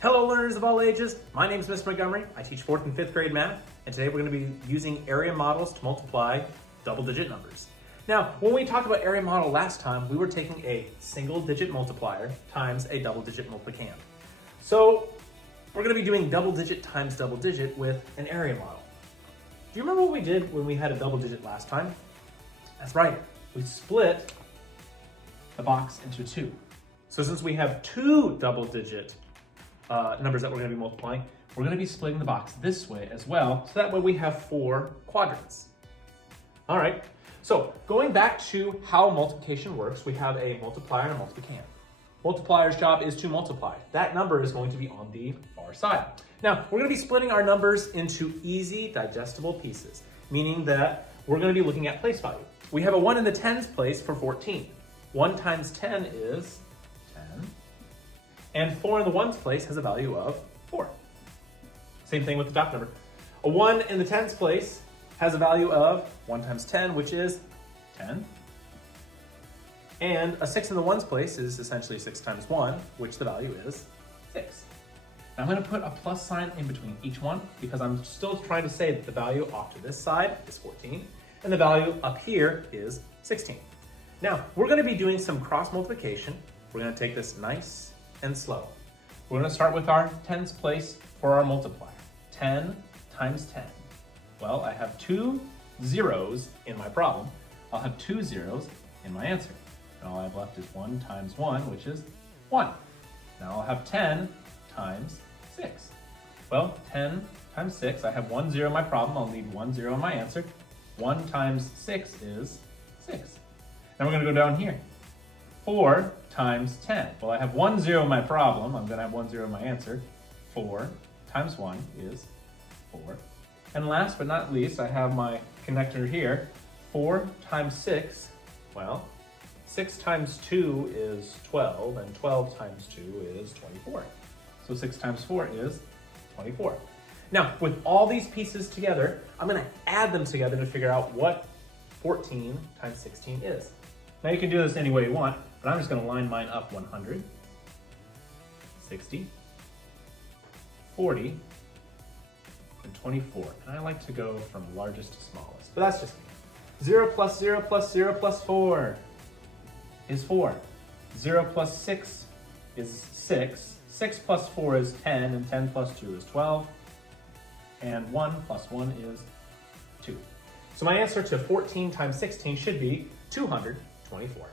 Hello learners of all ages, my name is Mr. Montgomery. I teach 4th and 5th grade math, and today we're going to be using area models to multiply double-digit numbers. Now, when we talked about area model last time, we were taking a single-digit multiplier times a double-digit multiplicand. So we're going to be doing double-digit times double-digit with an area model. Do you remember what we did when we had a double-digit last time? That's right, we split the box into two. So since we have two double-digit numbers that we're going to be multiplying, we're going to be splitting the box this way as well, so that way we have 4 quadrants. All right, so going back to how multiplication works, we have a multiplier and a multiplicand. Multiplier's job is to multiply. That number is going to be on the far side. Now, we're going to be splitting our numbers into easy, digestible pieces, meaning that we're going to be looking at place value. We have a 1 in the tens place for 14. 1 times 10 is 10. And 4 in the ones place has a value of 4. Same thing with the top number. A 1 in the tens place has a value of 1 times 10, which is 10. And a 6 in the ones place is essentially 6 times 1, which the value is 6. Now I'm going to put a plus sign in between each one because I'm still trying to say that the value off to this side is 14 and the value up here is 16. Now we're going to be doing some cross multiplication. We're going to take this nice and slow. We're going to start with our tens place for our multiplier. 10 times 10. Well, I have 2 zeros in my problem. I'll have 2 zeros in my answer. And all I have left is 1 times 1, which is 1. Now I'll have 10 times 6. Well, 10 times 6, I have 1 zero in my problem. I'll need 1 zero in my answer. 1 times 6 is 6. Now we're going to go down here. 4 times 10. Well, I have 1 zero in my problem. I'm going to have 1 zero in my answer. 4 times 1 is 4. And last but not least, I have my connector here. 4 times 6, well, 6 times 2 is 12, and 12 times 2 is 24. So 6 times 4 is 24. Now, with all these pieces together, I'm going to add them together to figure out what 14 times 16 is. Now you can do this any way you want, but I'm just going to line mine up 100, 60, 40, and 24. And I like to go from largest to smallest, but that's just me. 0 plus 0 plus 0 plus 4 is 4. 0 plus 6 is 6. 6 plus 4 is 10, and 10 plus 2 is 12. And 1 plus 1 is 2. So my answer to 14 times 16 should be 224.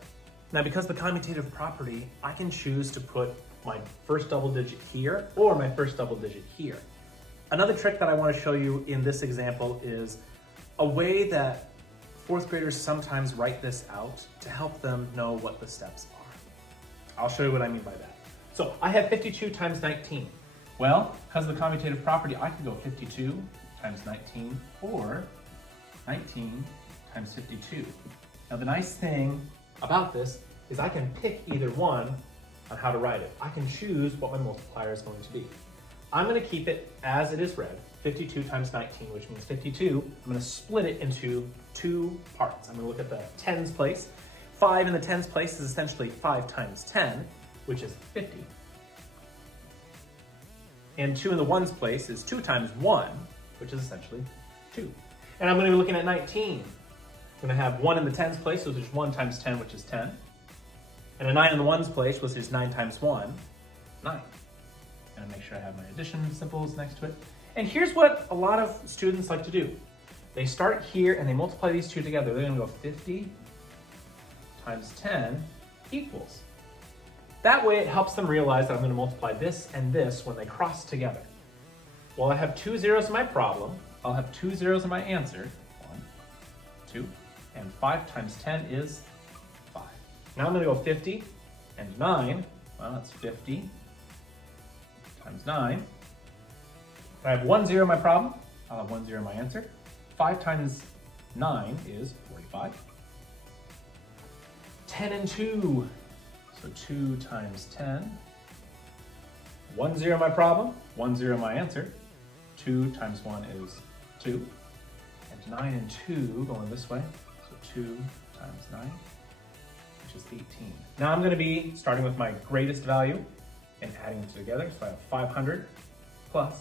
Now, because of the commutative property, I can choose to put my first double digit here or my first double digit here. Another trick that I want to show you in this example is a way that 4th graders sometimes write this out to help them know what the steps are. I'll show you what I mean by that. So I have 52 times 19. Well, because of the commutative property, I can go 52 times 19 or 19 times 52. Now the nice thing about this is I can pick either one on how to write it. I can choose what my multiplier is going to be. I'm going to keep it as it is read, 52 times 19, which means 52. I'm going to split it into 2 parts. I'm going to look at the tens place. 5 in the tens place is essentially 5 times 10, which is 50. And 2 in the ones place is 2 times 1, which is essentially 2. And I'm going to be looking at 19. I'm going to have 1 in the tens place, so there's 1 times 10, which is 10. And a 9 in the ones place, which is 9 times 1, 9. And make sure I have my addition symbols next to it. And here's what a lot of students like to do. They start here and they multiply these two together. They're going to go 50 times 10 equals. That way it helps them realize that I'm going to multiply this and this when they cross together. Well, I have 2 zeros in my problem. I'll have 2 zeros in my answer. 1, 2, and 5 times 10 is 5. Now I'm going to go 50 and 9. Well, that's 50 times 9. I have 1 zero in my problem. I'll have 1 zero in my answer. 5 times 9 is 45. 10 and 2. So 2 times 10. 1 zero in my problem. 1 zero in my answer. 2 times 1 is 2. And 9 and 2 going this way. So 2 times 9, which is 18. Now I'm going to be starting with my greatest value and adding them together. So I have 500 plus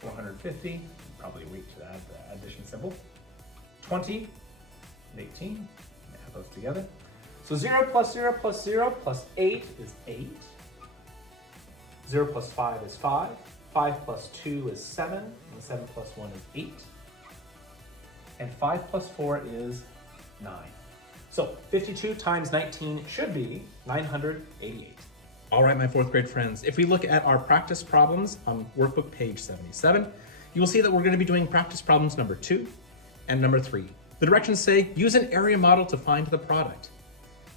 450, probably wait to add the addition symbol, 20 and 18, add those together. So 0 plus 0 plus 0 plus 8 is 8. 0 plus 5 is 5. 5 plus 2 is 7. And 7 plus 1 is 8. And 5 plus 4 is 9. So 52 times 19 should be 988. All right, my fourth grade friends, if we look at our practice problems on workbook page 77, you will see that we're going to be doing practice problems number 2 and number 3. The directions say use an area model to find the product.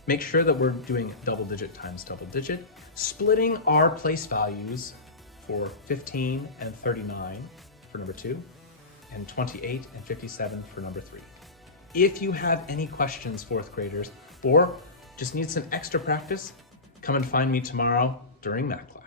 Make sure that we're doing double digit times double digit, splitting our place values for 15 and 39 for number 2, and 28 and 57 for number 3. If you have any questions, fourth graders, or just need some extra practice, come and find me tomorrow during math class.